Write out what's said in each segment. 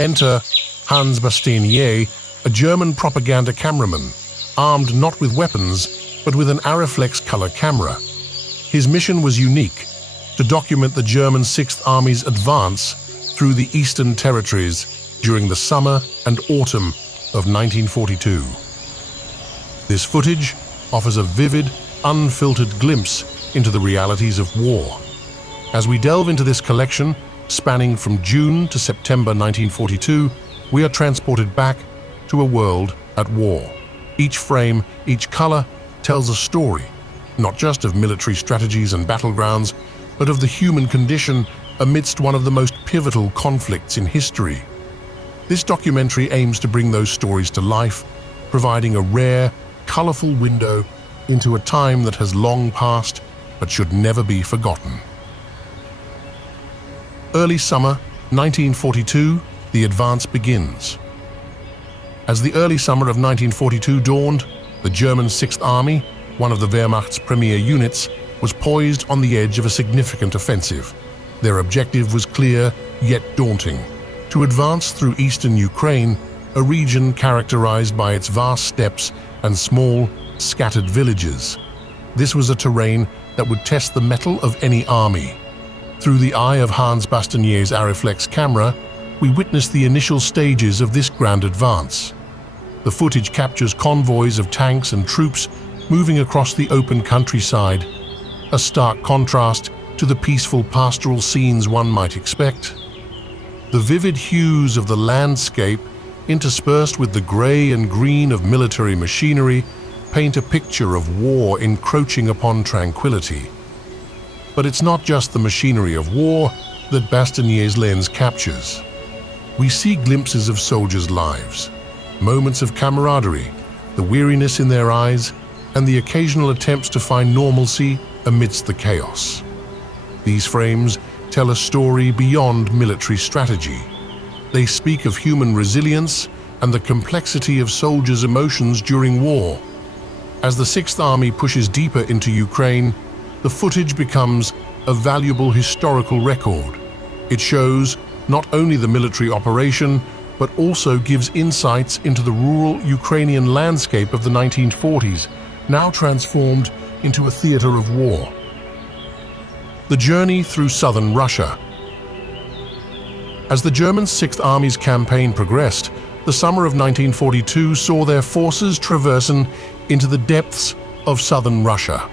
Enter Hans Bastinier, a German propaganda cameraman, armed not with weapons, but with an Arriflex color camera. His mission was unique, to document the German Sixth Army's advance through the Eastern Territories during the summer and autumn of 1942. This footage offers a vivid, unfiltered glimpse into the realities of war. As we delve into this collection, spanning from June to September 1942, we are transported back to a world at war. Each frame, each color, tells a story, not just of military strategies and battlegrounds, but of the human condition amidst one of the most pivotal conflicts in history. This documentary aims to bring those stories to life, providing a rare, colorful window into a time that has long passed but should never be forgotten. Early summer 1942, the advance begins. As the early summer of 1942 dawned, the German Sixth Army, one of the Wehrmacht's premier units, was poised on the edge of a significant offensive. Their objective was clear, yet daunting: to advance through eastern Ukraine, a region characterized by its vast steppes and small, scattered villages. This was a terrain that would test the mettle of any army. Through the eye of Hans Bastinier's Arriflex camera, we witness the initial stages of this grand advance. The footage captures convoys of tanks and troops moving across the open countryside, a stark contrast to the peaceful pastoral scenes one might expect. The vivid hues of the landscape, interspersed with the gray and green of military machinery, paint a picture of war encroaching upon tranquility. But it's not just the machinery of war that Bastinier's lens captures. We see glimpses of soldiers' lives, moments of camaraderie, the weariness in their eyes, and the occasional attempts to find normalcy amidst the chaos. These frames tell a story beyond military strategy. They speak of human resilience and the complexity of soldiers' emotions during war. As the Sixth Army pushes deeper into Ukraine, the footage becomes a valuable historical record. It shows not only the military operation, but also gives insights into the rural Ukrainian landscape of the 1940s, now transformed into a theater of war. The journey through southern Russia. As the German Sixth Army's campaign progressed, the summer of 1942 saw their forces traversing into the depths of southern Russia.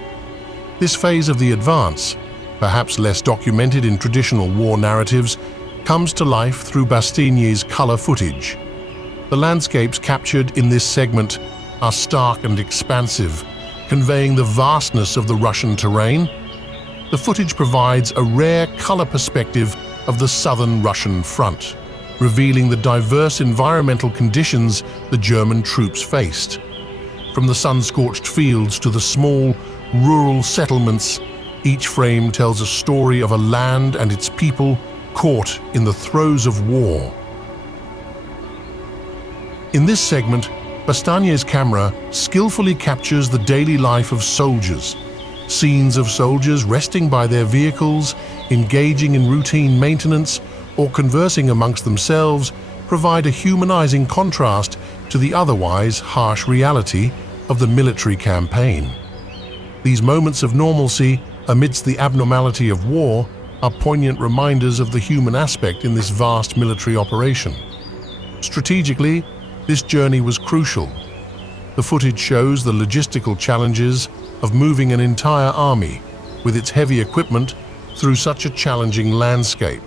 This phase of the advance, perhaps less documented in traditional war narratives, comes to life through Bastinier's color footage. The landscapes captured in this segment are stark and expansive, conveying the vastness of the Russian terrain. The footage provides a rare color perspective of the southern Russian front, revealing the diverse environmental conditions the German troops faced. From the sun-scorched fields to the small, rural settlements, each frame tells a story of a land and its people caught in the throes of war. In this segment, Bastinier's camera skillfully captures the daily life of soldiers. Scenes of soldiers resting by their vehicles, engaging in routine maintenance, or conversing amongst themselves provide a humanizing contrast to the otherwise harsh reality of the military campaign. These moments of normalcy amidst the abnormality of war are poignant reminders of the human aspect in this vast military operation. Strategically, this journey was crucial. The footage shows the logistical challenges of moving an entire army with its heavy equipment through such a challenging landscape.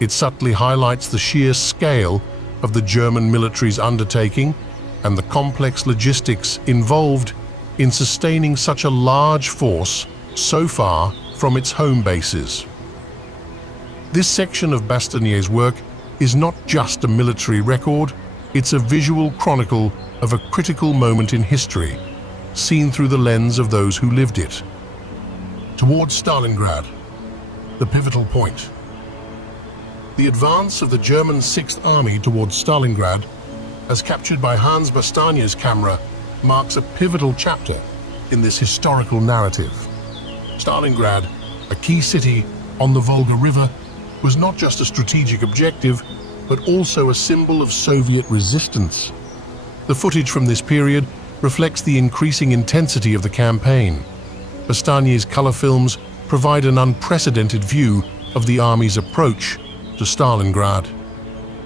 It subtly highlights the sheer scale of the German military's undertaking and the complex logistics involved in sustaining such a large force so far from its home bases. This section of Bastinier's work is not just a military record, it's a visual chronicle of a critical moment in history, seen through the lens of those who lived it. Towards Stalingrad, the pivotal point. The advance of the German Sixth Army towards Stalingrad, as captured by Hans Bastinier's camera, marks a pivotal chapter in this historical narrative. Stalingrad, a key city on the Volga River, was not just a strategic objective, but also a symbol of Soviet resistance. The footage from this period reflects the increasing intensity of the campaign. Bastanier's color films provide an unprecedented view of the army's approach to Stalingrad.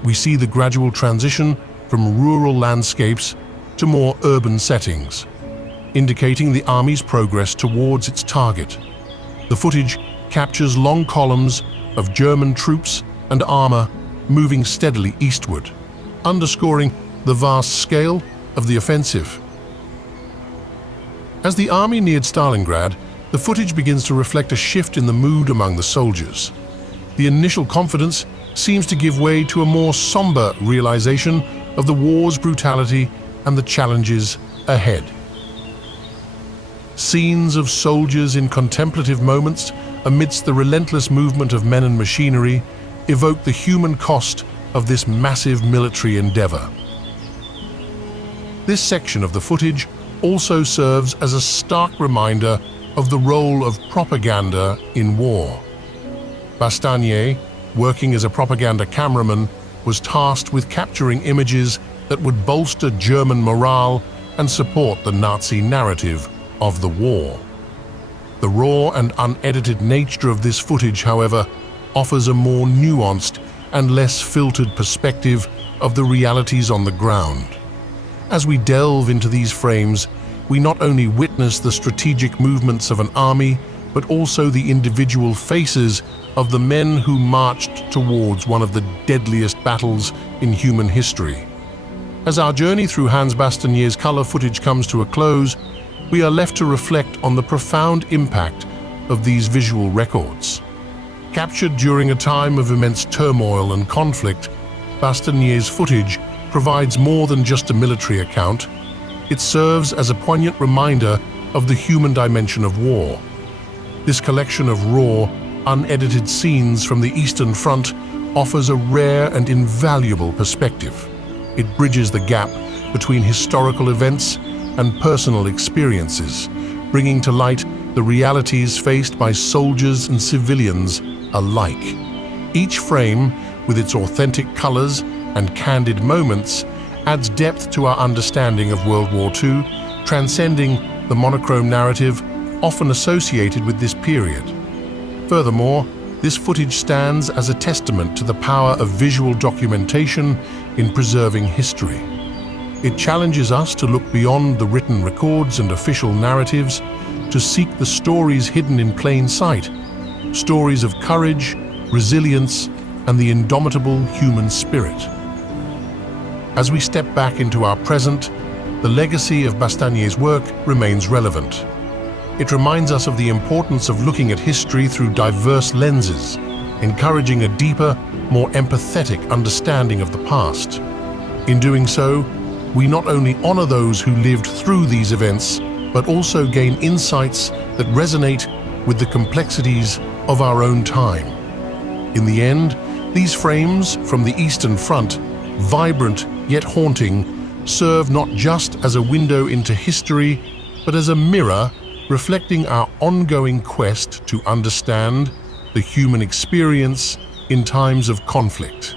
We see the gradual transition from rural landscapes to more urban settings, indicating the army's progress towards its target. The footage captures long columns of German troops and armor moving steadily eastward, underscoring the vast scale of the offensive. As the army neared Stalingrad, the footage begins to reflect a shift in the mood among the soldiers. The initial confidence seems to give way to a more somber realization of the war's brutality and the challenges ahead. Scenes of soldiers in contemplative moments amidst the relentless movement of men and machinery evoke the human cost of this massive military endeavor. This section of the footage also serves as a stark reminder of the role of propaganda in war. Bastanier, working as a propaganda cameraman, was tasked with capturing images that would bolster German morale and support the Nazi narrative of the war. The raw and unedited nature of this footage, however, offers a more nuanced and less filtered perspective of the realities on the ground. As we delve into these frames, we not only witness the strategic movements of an army, but also the individual faces of the men who marched towards one of the deadliest battles in human history. As our journey through Hans Bastanier's color footage comes to a close, we are left to reflect on the profound impact of these visual records. Captured during a time of immense turmoil and conflict, Bastanier's footage provides more than just a military account. It serves as a poignant reminder of the human dimension of war. This collection of raw, unedited scenes from the Eastern Front offers a rare and invaluable perspective. It bridges the gap between historical events and personal experiences, bringing to light the realities faced by soldiers and civilians alike. Each frame, with its authentic colors and candid moments, adds depth to our understanding of World War II, transcending the monochrome narrative often associated with this period. Furthermore, this footage stands as a testament to the power of visual documentation in preserving history. It challenges us to look beyond the written records and official narratives, to seek the stories hidden in plain sight, stories of courage, resilience, and the indomitable human spirit. As we step back into our present, the legacy of Bastanier's work remains relevant. It reminds us of the importance of looking at history through diverse lenses, encouraging a deeper, more empathetic understanding of the past. In doing so, we not only honor those who lived through these events, but also gain insights that resonate with the complexities of our own time. In the end, these frames from the Eastern Front, vibrant yet haunting, serve not just as a window into history, but as a mirror reflecting our ongoing quest to understand the human experience in times of conflict.